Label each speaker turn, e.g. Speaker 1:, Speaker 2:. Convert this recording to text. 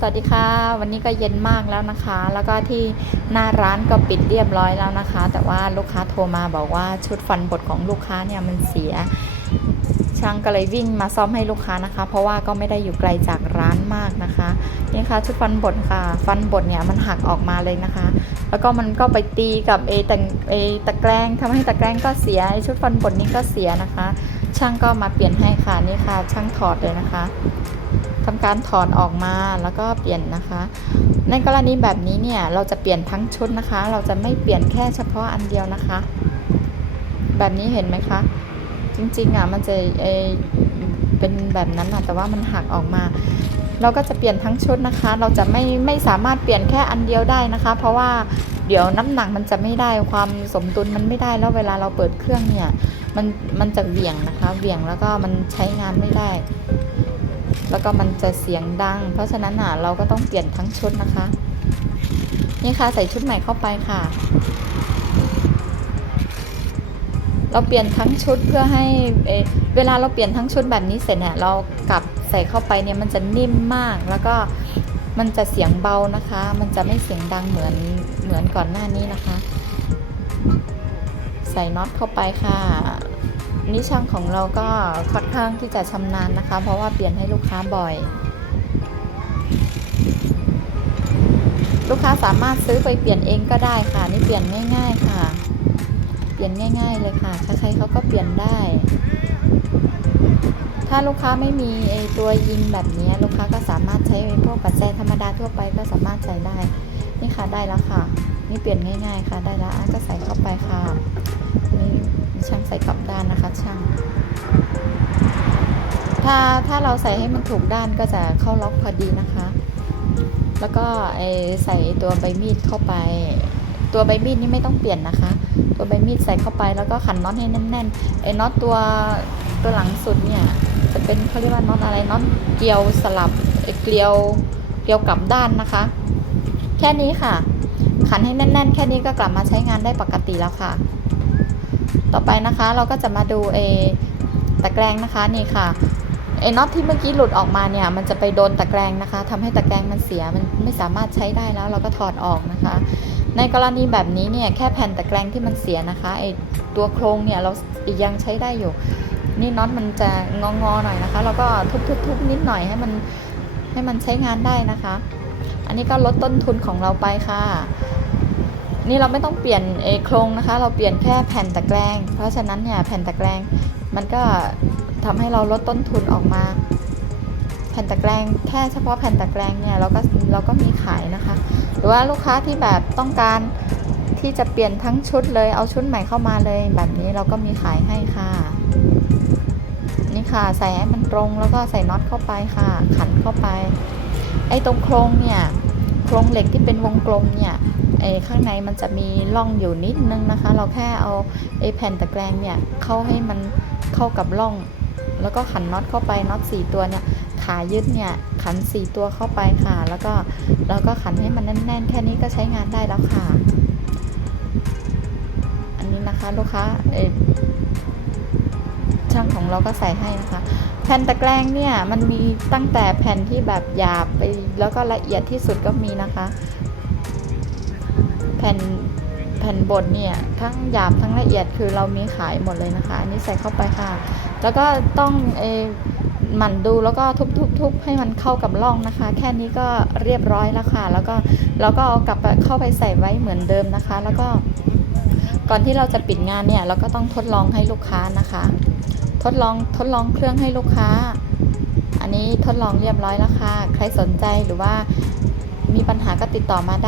Speaker 1: สวัสดีค่ะ วันนี้ก็เย็นมากแล้วนะคะ แล้วก็ที่หน้าร้านก็ปิดเรียบร้อยแล้วนะคะ แต่ว่าลูกค้าโทรมาบอกว่าชุดฟันบดของลูกค้าเนี่ยมันเสีย ช่างก็เลยวิ่งมาซ่อมให้ลูกค้านะคะ เพราะว่าก็ไม่ได้อยู่ไกลจากร้านมากนะคะ นี่ค่ะชุดฟันบดค่ะ ฟันบดเนี่ยมันหักออกมาเลยนะคะ แล้วก็มันก็ไปตีกับเอตะเอตะแกรงทำให้ตะแกรงก็เสียชุดฟันบดนี้ก็เสียนะคะ ช่างก็มาเปลี่ยนให้ค่ะนี่ค่ะ ช่างถอดเลยนะคะทำการถอนออกมาแล้วก็เปลี่ยนนะคะ ในกรณีแบบนี้เนี่ยเราจะเปลี่ยนทั้งชุดนะคะ เราจะไม่เปลี่ยนแค่เฉพาะอันเดียวนะคะ แบบนี้เห็นไหมคะ จริงๆอะมันจะ เป็นแบบนั้นอะแต่ว่ามันหักออกมา เราก็จะเปลี่ยนทั้งชุดนะคะ เราจะไม่ไม่สามารถเปลี่ยนแค่อันเดียวได้นะคะ เพราะว่าเดี๋ยวน้ำหนักมันจะไม่ได้ความสมดุลมันไม่ได้แล้วเวลาเราเปิดเครื่องเนี่ย มันมันจะเหวี่ยงนะคะเหวี่ยงแล้วก็มันใช้งานไม่ได้ แล้วก็มันจะเสียงดัง เพราะฉะนั้นอะเราก็ต้องเปลี่ยนทั้งชุดนะคะ นี่ค่ะใส่ชุดใหม่เข้าไปค่ะ เราเปลี่ยนทั้งชุดเพื่อให้เออเวลาเราเปลี่ยนทั้งชุดแบบนี้เสร็จเนี่ยเรากลับใส่เข้าไปเนี่ยมันจะนิ่มมากแล้วก็มันจะเสียงเบานะคะ มันจะไม่เสียงดังเหมือนเหมือนก่อนหน้านี้นะคะ ใส่น็อตเข้าไปค่ะนี่ช่างของเราก็ค่อนข้างที่จะชำนาญนะคะ เพราะว่าเปลี่ยนให้ลูกค้าบ่อย ลูกค้าสามารถซื้อไปเปลี่ยนเองก็ได้ค่ะ นี่เปลี่ยนง่าย ๆค่ะ ปลี่ยนง่าย ๆ เลยค่ะ ใครๆเขาก็เปลี่ยนได้ ถ้าลูกค้าไม่มีไอตัวยิงแบบนี้ลูกค้าก็สามารถใช้พวกปัจจัยธรรมดาทั่วไปก็สามารถใช้ได้ นี่ค่ะได้แล้วค่ะ นี่เปลี่ยนง่าย ๆ ค่ะได้แล้วอะก็ใส่เข้าไปค่ะนี่ช่างใส่กลับด้านนะคะ ช่างถ้าถ้าเราใส่ให้มันถูกด้านก็จะเข้าล็อกพอดีนะคะ แล้วก็ไอใส่ตัวใบมีดเข้าไป ตัวใบมีดนี่ไม่ต้องเปลี่ยนนะคะ ตัวใบมีดใส่เข้าไปแล้วก็ขันน็อตให้แน่นๆไอ้น็อตตัวตัวหลังสุดเนี่ยจะเป็นเขาเรียกว่าน็อตอะไรน็อตเกลียวสลับไอ้เกลียวเกลียวกลับด้านนะคะ แค่นี้ค่ะ ขันให้แน่น ๆ แค่นี้ก็กลับมาใช้งานได้ปกติแล้วค่ะ ต่อไปนะคะเราก็จะมาดูเอตะแกรงนะคะนี่ค่ะไอ้น็อตที่เมื่อกี้หลุดออกมาเนี่ยมันจะไปโดนตะแกรงนะคะทำให้ตะแกรงมันเสียมันไม่สามารถใช้ได้แล้ว เราก็ถอดออกนะคะ ในกรณีแบบนี้เนี่ยแค่แผ่นตะแกรงที่มันเสียนะคะไอตัวโครงเนี่ยเราอีกยังใช้ได้อยู่ นี่น็อตมันจะงองอๆหน่อยนะคะ แล้วก็ทุบๆนิดหน่อยให้มันให้มันใช้งานได้นะคะ อันนี้ก็ลดต้นทุนของเราไปค่ะ นี่เราไม่ต้องเปลี่ยนเอโครงนะคะ เราเปลี่ยนแค่แผ่นตะแกรง เพราะฉะนั้นเนี่ยแผ่นตะแกรงมันก็ทำให้เราลดต้นทุนออกมา ผ่นตะแกรงแค่เฉพาะแผ่นตะแกรงเนี่ยเราก็เราก็มีขายนะคะ หรือว่าลูกค้าที่แบบต้องการที่จะเปลี่ยนทั้งชุดเลยเอาชุดใหม่เข้ามาเลยแบบนี้เราก็มีขายให้ค่ะ นี่ค่ะใส่ให้มันตรงแล้วก็ใส่น็อตเข้าไปค่ะ ขันเข้าไป ไอ้ตรงโครงเนี่ยโครงเหล็กที่เป็นวงกลมเนี่ยไอ้ข้างในมันจะมีร่องอยู่นิดนึงนะคะ เราแค่เอาไอ้แผ่นตะแกรงเนี่ยเข้าให้มันเข้ากับร่อง แล้วก็ขันน็อตเข้าไปน็อตสี่ตัวเนี่ย ขายึดเนี่ยขันสี่ตัวเข้าไปค่ะ แล้วก็แล้วก็ขันให้มันแน่น ๆ แค่นี้ก็ใช้งานได้แล้วค่ะ อันนี้นะคะลูกค้าเอช่างของเราก็ใส่ให้นะคะ แผ่นตะแกรงเนี่ยมันมีตั้งแต่แผ่นที่แบบหยาบไปแล้วก็ละเอียดที่สุดก็มีนะคะ แผ่นแผ่นบดเนี่ยทั้งหยาบทั้งละเอียดคือเรามีขายหมดเลยนะคะ อันนี้ใส่เข้าไปค่ะ แล้วก็ต้องเอ หมั่นดูแล้วก็ทุบๆๆให้มันเข้ากับร่องนะคะ แค่นี้ก็เรียบร้อยแล้วค่ะ แล้วก็เราก็เอากลับเข้าไปใส่ไว้เหมือนเดิมนะคะ แล้วก็ ก่อนที่เราจะปิดงานเนี่ย เราก็ต้องทดลองให้ลูกค้านะคะ ทดลองทดลองเครื่องให้ลูกค้า อันนี้ทดลองเรียบร้อยแล้วค่ะ ใครสนใจหรือว่ามีปัญหาก็ติดต่อมาได้